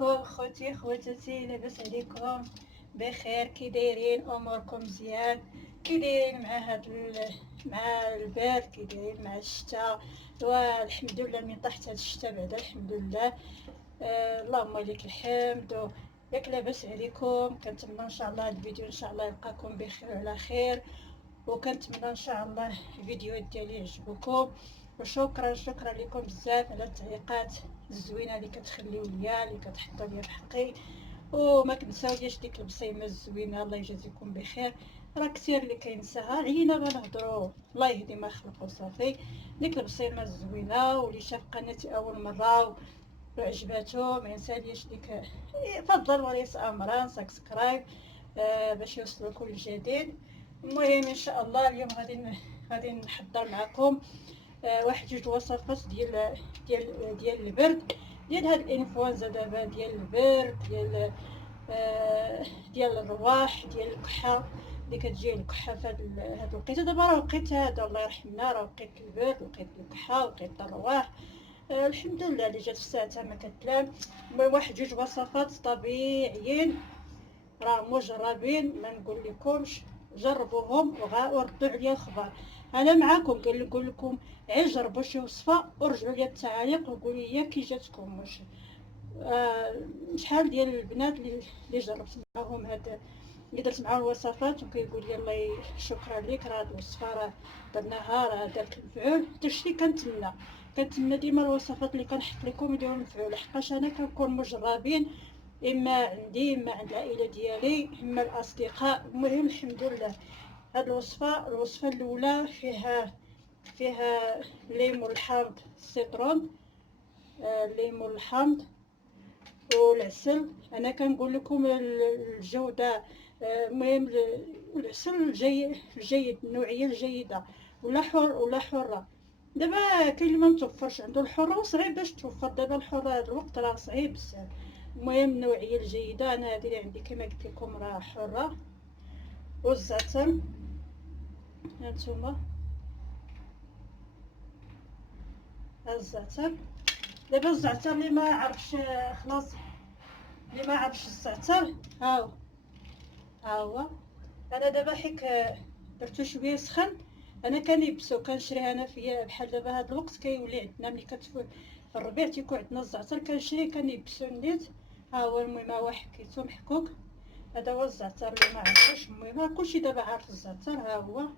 عليكم خوتي خواتاتي، لاباس عليكم؟ بخير؟ كي دايرين؟ اموركم مزيان؟ كي دايرين مع مع البرد؟ كي دايرين مع الشتاء؟ والحمد لله من طاحت هاد الشتاء بعدا الحمد لله. اللهم لك الحمد. ياك لاباس عليكم؟ كنتمنى ان شاء الله هاد الفيديو ان شاء الله يلقاكم بخير وعلى خير، وكنتمنى ان شاء الله الفيديوهات ديالي يعجبوكم. وشكرا شكرا لكم بزاف على التعليقات الزوينه اللي كتخليو ليا، اللي كتحطوا ليا بحقي. وما تنساوش ديك البصيمه الزوينه، الله يجازيكم بخير. راه كثير اللي كينساها، عينا بنهضروا الله يهدي ما خلق وصافي. ديك البصيمه الزوينه، واللي شاف قناتي اول مره وعجباتو ما ينساليش ديك فضل وليس امرا سبسكرايب باش يوصلوا كل جديد. المهم ان شاء الله اليوم غادي نحضر معكم واحد جوج وصفات ديال البرد، ديال هاد الانفلونزا دابا، ديال البرد، ديال الرواح، ديال الكحه اللي كتجي الكحه في هاد الوقيته. دابا راه وقيت هذا الله يرحمنا، راه وقيت البرد، وقيت الكحه، وقيت الرواح. الحمد لله اللي جات في ساعتها ما كتلام. المهم واحد جوج وصفات طبيعيين راه مجربين، ما نقول لكمش جربوهم وردوا عليا الخبر. انا معاكم نقول لكم غير جربوا شي وصفه ورجعوا لي التعاليق وقولوا لي كي جاتكم. واش شحال ديال البنات اللي جربت معاهم اللي درت معاهم الوصفات وكيقول لي الله شكرا لك، راه هاد الوصفه راه درناها راه دارت المفعول. داكشي اللي كنتمنى ديما الوصفات اللي كنحط لكم يديروا المفعول، حقاش انا كنكون مجربين اما عندي اما عند العائله ديالي اما الاصدقاء. المهم الحمد لله. هاد الوصفه الاولى فيها الليمون الحامض، السيترون، الليمون الحامض والعسل. انا كنقول لكم الجوده، المهم العسل الجيد النوعيه الجيده، ولا حر ولا حره. دابا كاين اللي ما متوفرش عنده الحره وصعيب باش توفر، دابا الحره هذا الوقت راه صعيب بزاف. المهم النوعيه الجيده، انا هذه اللي عندي كما قلت لكم راه حره. والزعتر هانتوما، الزعتر. دابا الزعتر اللي ما عرفش خلاص، اللي ما عرفش الزعتر ها هو. انا دابا حيت درتو شويه سخن، انا كنيبسو كنشريه انا فيا بحال دابا هذا الوقت كيولي عندنا ملي في الربيع تيكون عندنا الزعتر كنشريه كنيبسو نيت. ها هو. المهم ها هو حكيتو محكوك، هذا هو الزعتر اللي ما عرفوش. المهم كلشي دابا عارف الزعتر ها هو.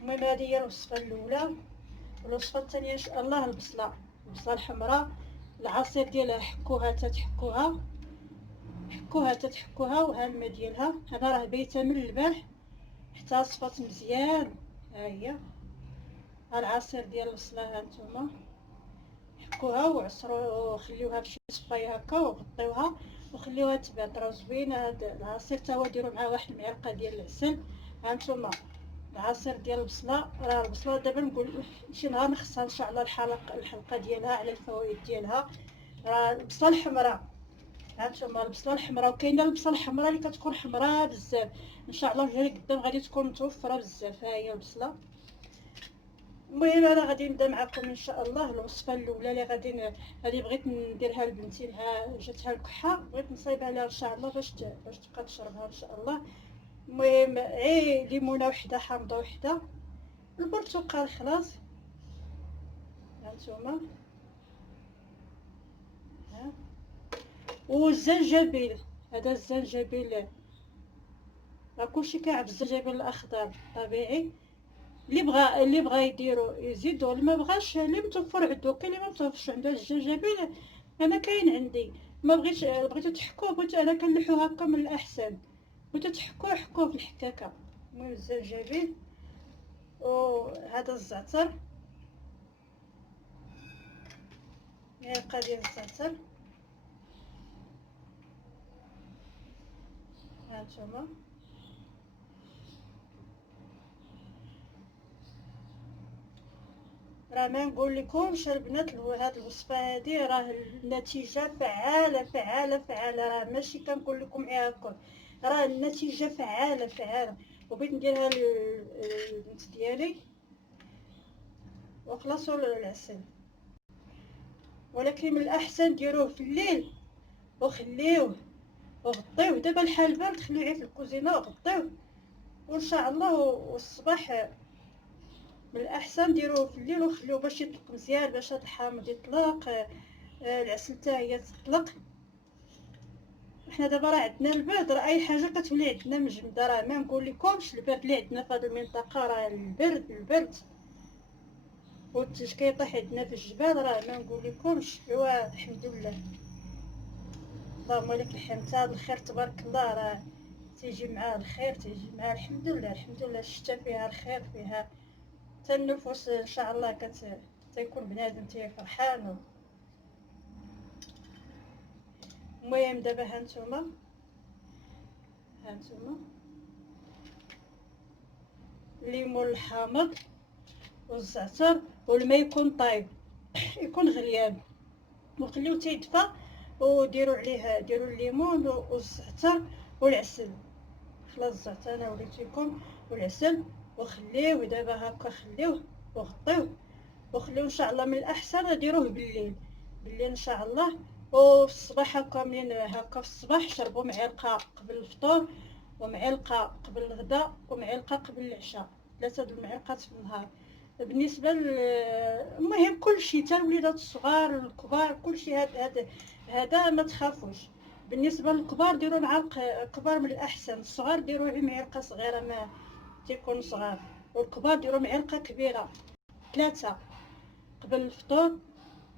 المهم هذه هي الوصفه الاولى. الوصفه الثانيه ان شاء الله البصله الحمراء، العصير ديالها حكوها تتحكوها وها الماء ديالها. انا راه بيته من البارح حتى صفات مزيان. ها هي العصير ديال البصله، ها نتوما حكوها وعصروا وخليوها بشي صفايه هكا وغطيوها وخليوها تبات. راه زوينه هذا العصير، تا هو ديروا معاه واحد المعلقه ديال العسل. ها نتوما العصير ديال البصله. راه البصله دابا نقول شي نهار نخصها ان شاء الله الحلقه ديالها على الفوائد ديالها. راه البصله الحمراء، هانتوما البصله الحمراء. وكاينه البصله الحمراء اللي كتكون حمراء بزاف، ان شاء الله جاي قدام غادي تكون متوفره بزاف. ها هي البصله. المهم انا غادي نبدا معكم ان شاء الله الوصفه الاولى اللي غادي بغيت نديرها لبنتي، لها جاتها الكحه، بغيت نصايبها لها ان شاء الله باش تبقى تشربها ان شاء الله. المهم ليمونه وحده حامضه وحده، البرتقال خلاص. هانتوما ها. والزنجبيل، هذا الزنجبيل راه كلشي كيعرف الزنجبيل الاخضر طبيعي. اللي بغى يديرو يزيدو، اللي ما بغاش اللي متوفر عنده. كاين اللي ما متوفرش عنده الزنجبيل، انا كاين عندي. ما بغيتو تحكوه، بغيتو انا كنلحو هكا من الاحسن. بغيتو تحكوه حكوه في الحكاكه. المهم الزنجبيل وهذا الزعتر، معلقه ديال الزعتر. هانتوما راه ما نقول لكمش البنات، هاد الوصفه هادي راه النتيجه فعاله فعاله فعاله. راه ماشي كنقول لكم هكا، راه النتيجه فعاله فعاله. وبغيت نديرها للبنت ديالي وخلصوا العسل. ولكن من الاحسن ديروه في الليل وخليوه وغطيوه. دابا الحال بارد، خليه في الكوزينه وغطيوه، وان شاء الله والصباح من الاحسن ديروه في الليل وخليوه باش يطلق مزيان، باش هاد الحامض يطلق، العسل حتى هي تطلق. احنا دابا راه عندنا البرد، راه اي حاجه كتولي عندنا مجمده، راه ما نقول لكمش البرد اللي عندنا في هذه المنطقه، راه البرد والثلج كيطيح عندنا في الجبال، راه ما نقول لكمش. ايوا الحمد لله، اللهم لك الحمد. هذا الخير تبارك الله راه تيجي معاه الخير، تيجي معاه الحمد لله. الحمد لله الشتا فيها الخير، فيها حتى النفوس ان شاء الله تيكون بنادم فرحان. المهم دابا هانتوما الليمون الحامض والزعتر والماء يكون طايب، يكون غليان، وخليوه تيدفى، وديروا عليه ديروا الليمون والزعتر والعسل. خلاص الزعتر انا وريتكم والعسل، وخليوه دابا هكا، خليوه وغطيوه وخليوه. ان شاء الله من الاحسن ديروه بالليل ان شاء الله. وفي الصباح هكا منين هكا في الصباح شربوا معلقه قبل الفطور، ومعلقه قبل الغداء، ومعلقه قبل العشاء، 3 د المعالق في النهار. بالنسبه المهم كلشي حتى الوليدات الصغار الكبار كلشي هذا ما تخافوش. بالنسبه للكبار ديروا معلقه كبار من الاحسن، الصغار ديروا معلقه صغيره ما تيكونوا صغار، والكبار ديروا معلقه كبيره، 3 قبل الفطور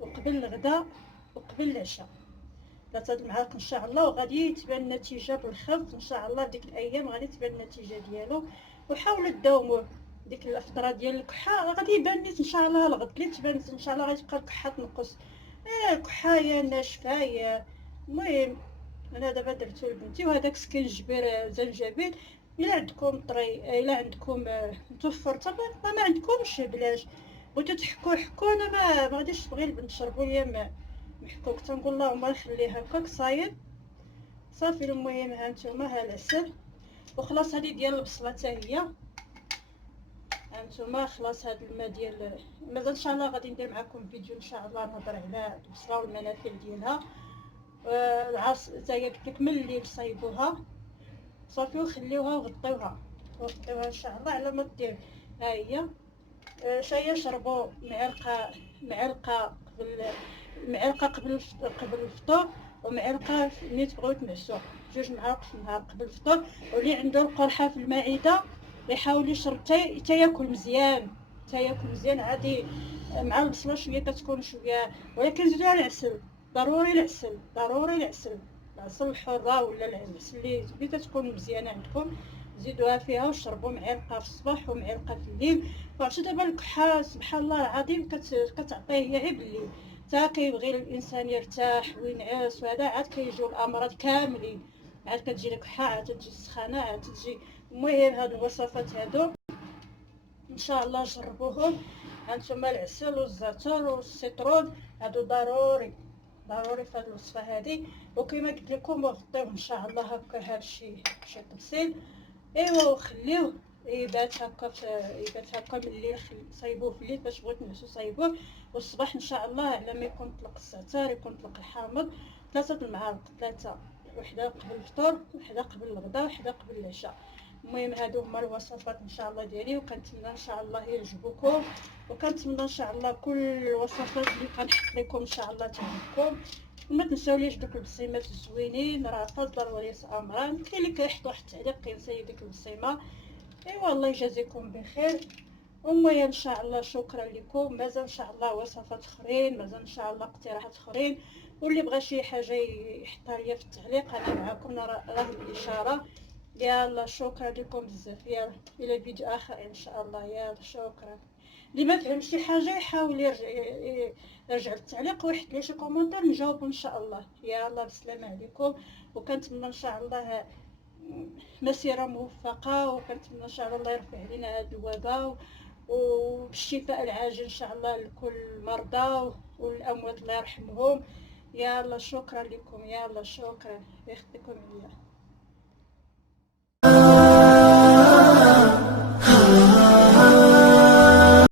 وقبل الغداء وقبل العشاء، 3 المعالق ان شاء الله. وغادي تبان النتيجه بالخف ان شاء الله، ديك الايام غادي تبان النتيجه ديالو. وحاولوا تداوموه. ديك الفتره ديال الكحه غادي يبان نيت ان شاء الله، الغد اللي تبان ان شاء الله غادي تبقى الكحه تنقص، الكحه يا ناشفه يا. المهم انا دابا درتو لبنتي، وهذاك سكنجبير زنجبيل الا عندكم طري، الا عندكم متوفر طبعا، ما عندكمش بلاش، بغيتو تحكوا حكوا. انا ما غاديش تبغي البنت تشربوا ليا محكوك، تنقول اللهم نخليها هكاك صايب صافي. المهم هانتوما ها العسل، وخلاص هذه ديال البصله حتى هي هانتوما. خلاص هذا الماء ديال مازال ان شاء الله غادي ندير معكم فيديو ان شاء الله نهضر على البصله والمنافع ديالها. العص حتى هي قلت لك من الليل صايبوها صافي، وخليوها وغطيوها ان شاء الله على ما دير. ها هي شايه شربوا معلقه قبل الفطور، ومعلقه ملي تبغيو تنعسوا، 2 معالق في النهار قبل الفطور. واللي عنده القرحه في المعده يحاول يشرب حتى ياكل مزيان، عادي مع البصله شويه كتكون شويه، ولكن زيدوا على العسل، ضروري العسل العسل الحره ولا العسل اللي تكون مزيانه عندكم، زيدوها فيها وشربوا معلقه في الصباح ومعلقه في الليل. وعرفتوا دابا الكحه سبحان الله العظيم كتعطيه هي غير بالليل، حتى كيبغي الانسان يرتاح وينعس، وهذا عاد كيجيو الامراض كاملين، عاد كتجي الكحه، عاد تجي السخانه، عاد تجي. المهم هاد الوصفات هادو ان شاء الله جربوهم. هانتوما العسل والزعتر والسيترون هادو ضروري في هاد الوصفه هادي. وكما قلت لكم وغطيوه ان شاء الله هكا، هاد شي تبسيل. ايوا وخليوه يبات هكا من الليل، صايبوه في الليل باش بغيتو تنعسو صايبوه. والصباح ان شاء الله على ما يكون طلق الزعتر يكون طلق الحامض، 3 المعالق، 3 وحده قبل الفطور، وحده قبل الغداء، وحده قبل العشاء. المهم هادو هما الوصفات ان شاء الله ديالي، وكنتمنى ان شاء الله يعجبوكم، وكنتمنى ان شاء الله كل الوصفات اللي كنحط لكم ان شاء الله تعجبكم. وما تنساوليش دوك البصيمات الزوينين، راه فضل وليس امران. كاين اللي كيحط واحد التعليق كينسى ديك البصيمه. ايوا الله يجازيكم بخير. المهم ان شاء الله شكرا لكم. مازال ان شاء الله وصفات اخرين، مازال ان شاء الله اقتراحات اخرين، واللي بغى شي حاجه يحطها ليا في التعليق، انا معكم، راه الاشاره. يلا شكرا لكم بزاف، يلا الى فيديو اخر ان شاء الله. يلا شكرا. اللي ما فهم شي حاجه يحاول يرجع للتعليق ويحط لي شي كومونتير نجاوب ان شاء الله. يلا بسلامه عليكم، وكنتمنى ان شاء الله مسيره موفقه، وكنتمنى ان شاء الله الله يرفع علينا هذا الوباء وبالشفاء العاجل ان شاء الله لكل المرضى والاموات الله يرحمهم. يلا شكرا لكم، يلا شكرا، يخطيكم عليا.